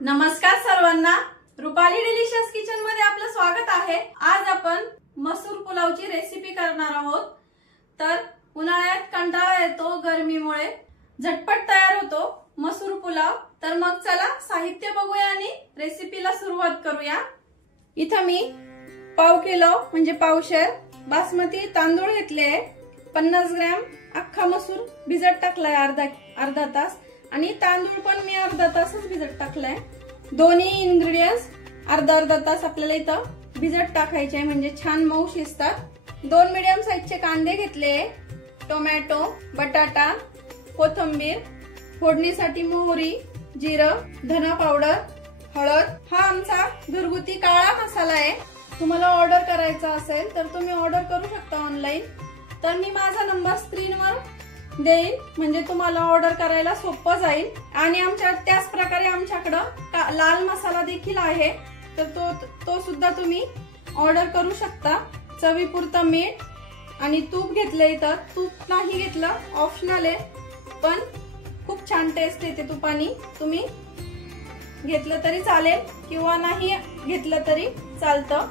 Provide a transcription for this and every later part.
नमस्कार सर्वांना, Rupali delicious kitchen मध्ये आपलं स्वागत आहे। आज आपण मसूर पुलावची रेसिपी करणार आहोत। तर उन्हाळ्यात कंटाळा येतो गरमीमुळे, झटपट तयार होतो मसूर पुलाव। तर मग चला साहित्य बघूया आणि रेसिपीला सुरुवात करूया। इथं मी पाव किलो म्हणजे पावशेर बासमती तांदूळ घेतले, 50 ग्रॅम अख्खा मसूर भिजत टाकलाय अर्धा तास, आणि तांदूळ पण मी अर्धा तासच भिजत टाकलाय। दोन्ही इन्ग्रेडियंट्स अर्धा तास आपल्याला इथं भिजत टाकायचे म्हणजे छान मऊ शिजतात। 2 मीडियम साइजचे कांदे घेतले, टोमॅटो, बटाटा, कोथिंबीर, फोडणीसाठी मोहरी, जिरं, धना पावडर, हळद। हा आमचा घरगुती काळा मसाला आहे। तुम्हाला ऑर्डर करायचा असेल तर तुम्ही ऑर्डर करू शकता ऑनलाइन। तर मी माझा नंबर स्क्रीनवर देईल म्हणजे तुम्हाला ऑर्डर करायला सोपं जाईल। आणि त्याच प्रकारे आमच्याकडे लाल मसाला देखील आहे, तर तो सुद्धा तुम्ही ऑर्डर करू शकता। चवीपुरतं मीठ आणि तूप घेतलंय, तर तूप नाही घेतलं ऑप्शनल आहे, पण खूप छान टेस्ट येते तुपानी। तुम्ही घेतलं तरी चालेल किंवा नाही घेतलं तरी चालतं।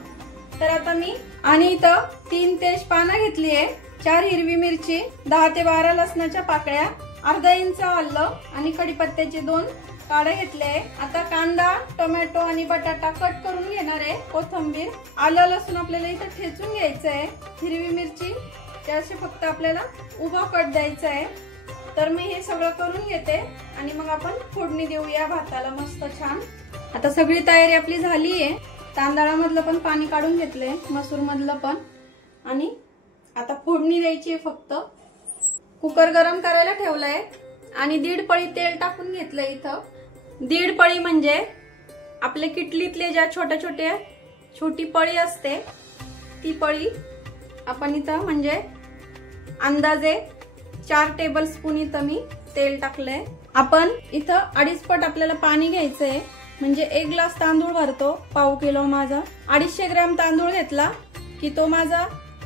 तर आता मी आणि इथं 3 तेजपानं घेतली आहे, 4 हिरवी मिरची, 10 ते 12 लसणाच्या पाकळ्या, अर्धा इंच आलं आणि कढीपत्त्याचे 2 काड्या घेतले। आता कांदा, टोमॅटो आणि बटाटा कट करून घेणार आहे। कोथिंबीर, आलं लसूण आपल्याला इथं ठेचून घ्यायचं आहे। हिरवी मिरची त्याचे फक्त आपल्याला उभा कट द्यायचा आहे। तर मी हे सगळं करून घेते आणि मग आपण फोडणी देऊया भाताला मस्त छान। आता सगळी तयारी आपली झाली आहे। तांदळामधलं पण पाणी काढून घेतलंय, मसूर मधलं पण, आणि आता फोडणी द्यायची आहे। फक्त कुकर गरम करायला ठेवलाय आणि 1.5 पळी तेल टाकून घेतलंय। इथं 1.5 पळी म्हणजे आपल्या किटलीतले ज्या छोटी पळी असते ती पळी आपण इथं म्हणजे अंदाजे 4 टेबलस्पून इथं मी तेल टाकलंय। आपण इथं 2.5 पट आपल्याला पाणी घ्यायचंय म्हणजे 1 ग्लास तांदूळ भरतो। पाव किलो माझा 250 ग्रॅम तांदूळ घेतला की तो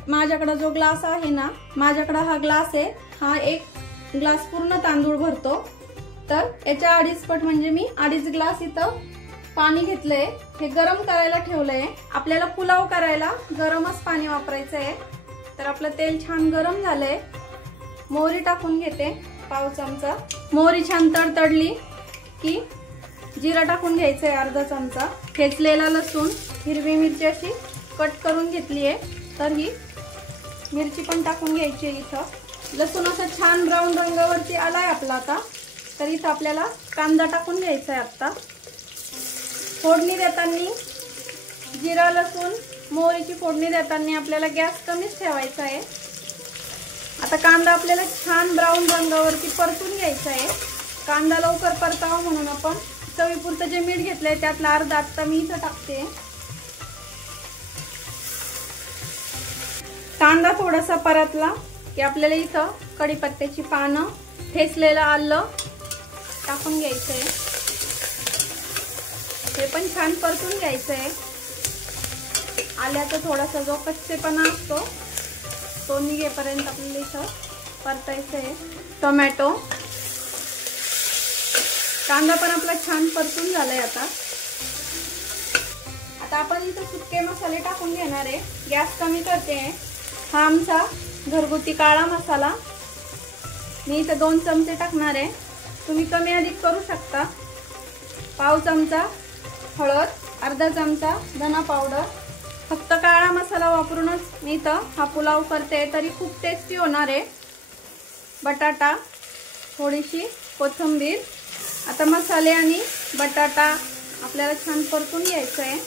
माझ्याकडे जो ग्लास आहे ना, माझ्याकडे हा ग्लास आहे, हा 1 ग्लास पूर्ण तांदूळ भरतो। तर याच्या 2.5 पट म्हणजे मी 2.5 ग्लास इथं पाणी घेतलंय। हे गरम करायला ठेवलंय। आपल्याला पुलाव करायला गरमच पाणी वापरायचं आहे। तर आपलं तेल छान गरम झालंय। मोहरी टाकून घेते, पाव चमचा मोहरी छान तडतडली की जिरा टाकून घ्यायचंय अर्धा चमचा, ठेचलेला लसूण, हिरवी मिरची अशी कट करून घेतली आहे, तर ही मिरची पण टाकून घ्यायची। इथं लसूण असं छान ब्राऊन रंगावरती आलाय आपला आता, तर इथं आपल्याला कांदा टाकून घ्यायचा आहे। आता फोडणी देताना जिरा लसूण मोहरीची फोडणी देताना आपल्याला गॅस कमीच ठेवायचा आहे। आता कांदा आपल्याला छान ब्राऊन रंगावरती परतून घ्यायचा आहे। कांदा लवकर परतावा म्हणून आपण चवीपुरतं जे मीठ घेतलंय त्यातला अर्धा आता मी इथं टाकते। कांदा थोडासा परतला की आपल्याला इथं कढीपत्त्याची पानं, ठेचलेलं आलं टाकून घ्यायचंय। हे पण छान परतून घ्यायचंय। आल्याचा थोडासा जो कच्चेपणा असतो तो निघेपर्यंत आपल्याला इथं परतायचंय। टोमॅटो, कांदा पण आपला छान परतून झालाय। आता आपण इथं सुके मसाले टाकून घेणार आहे। गॅस कमी करते। हा आमचा घरगुती काळा मसाला मी इथं 2 चमचे टाकणार आहे, तुम्ही कमी अधिक करू शकता। पाव चमचा हळद, अर्धा चमचा धना पावडर। फक्त काळा मसाला वापरूनच मी इथं हा पुलाव करते, तरी खूप टेस्टी होणार आहे। बटाटा, थोडीशी कोथिंबीर। आता मसाले आणि बटाटा आपल्याला छान परतून घ्यायचं आहे।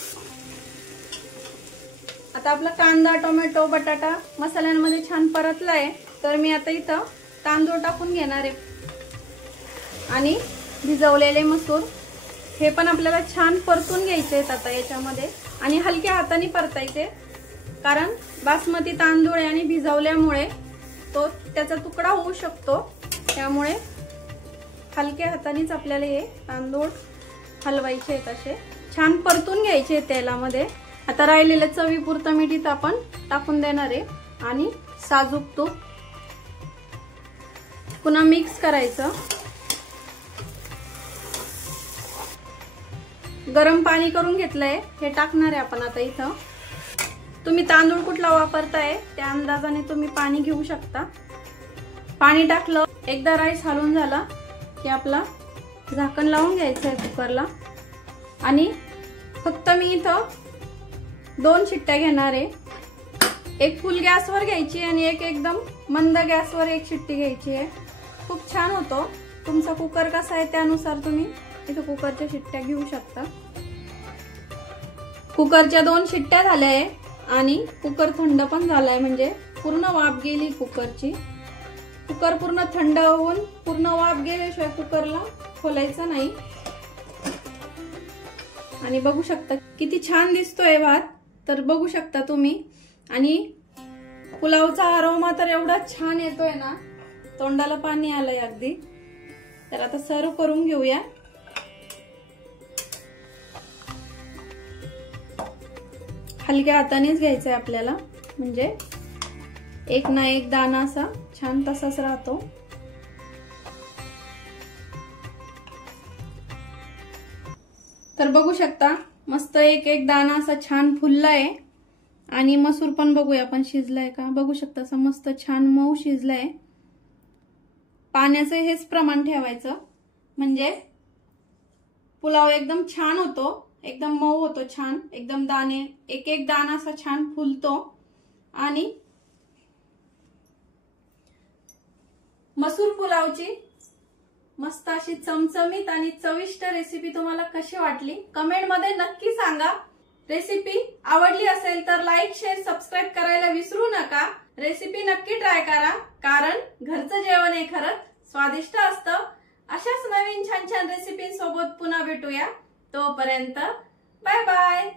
आता आपला कांदा, टोमॅटो, बटाटा मसाल्यांमध्ये छान परतलाय, तर मी आता इथं तांदूळ टाकून घेणार आहे आणि भिजवलेले मसूर, हे पण आपल्याला छान परतून घ्यायचे आहेत आता याच्यामध्ये, आणि हलक्या हाताने परतायचे, कारण बासमती तांदूळ आणि भिजवल्यामुळे तो त्याचा तुकडा होऊ शकतो। त्यामुळे हलक्या हातानेच आपल्याला हे तांदूळ हलवायचे आहेत, असे छान परतून घ्यायचे तेलामध्ये। आता राहिलेलं चवीपुरतं मीठ इथं आपण टाकून देणार आहे आणि साजूक तूप पुन्हा मिक्स करायचं। गरम पाणी करून घेतलंय, हे टाकणार आहे आपण आता इथं। तुम्ही तांदूळ कुठला वापरताय त्या अंदाजाने तुम्ही पाणी घेऊ शकता। पाणी टाकलं, एकदा राईस हलवून झाला की आपला झाकण लावून घ्यायचं आहे कुकरला आणि फक्त मी इथं 2 शिट्ट्या घेणार आहे। एक फुल गॅसवर घ्यायची आणि एक एकदम मंद गॅसवर एक शिट्टी घ्यायची आहे। खूप छान होतो। तुमचा कुकर कसा आहे त्यानुसार तुम्ही इथं कुकरच्या शिट्ट्या घेऊ शकता। कुकरच्या 2 शिट्ट्या झाल्या आहे आणि कुकर थंड पण झालाय, म्हणजे पूर्ण वाफ गेली कुकरची। कुकर पूर्ण थंड होऊन पूर्ण वाफ गेल्याशिवाय कुकरला खोलायचं नाही। आणि बघू शकता किती छान दिसतोय भात, तर बघू शकता तुम्ही। आणि पुलावचा अरोमा तर एवढा छान येतोय ना, तोंडाला पाणी आलंय अगदी। तर आता सर्व करून घेऊया। हलक्या हातानेच घ्यायचंय आपल्याला, म्हणजे एक ना एक दाणा असा छान तसाच राहतो। तर बघू शकता मस्त एक एक दाणा असा छान फुललाय आणि मसूर पण बघूया आपण शिजलाय का। बघू शकता असं मस्त छान मऊ शिजलाय। पाण्याचं हेच प्रमाण ठेवायचं, म्हणजे पुलाव एकदम छान होतो, एकदम मऊ होतो छान, एकदम दाणे एक एक दाणा असा छान फुलतो। आणि मसूर पुलावची मस्त अशी चमचमीत आणि चविष्ट रेसिपी तुम्हाला कशी वाटली कमेंट मध्ये नक्की सांगा। रेसिपी आवडली असेल तर लाईक, शेअर, सबस्क्राईब करायला विसरू नका। रेसिपी नक्की ट्राय करा, कारण घरचं जेवण हे खरंच स्वादिष्ट असतं। अशाच नवीन छान छान रेसिपी सोबत पुन्हा भेटूया। तोपर्यंत बाय बाय।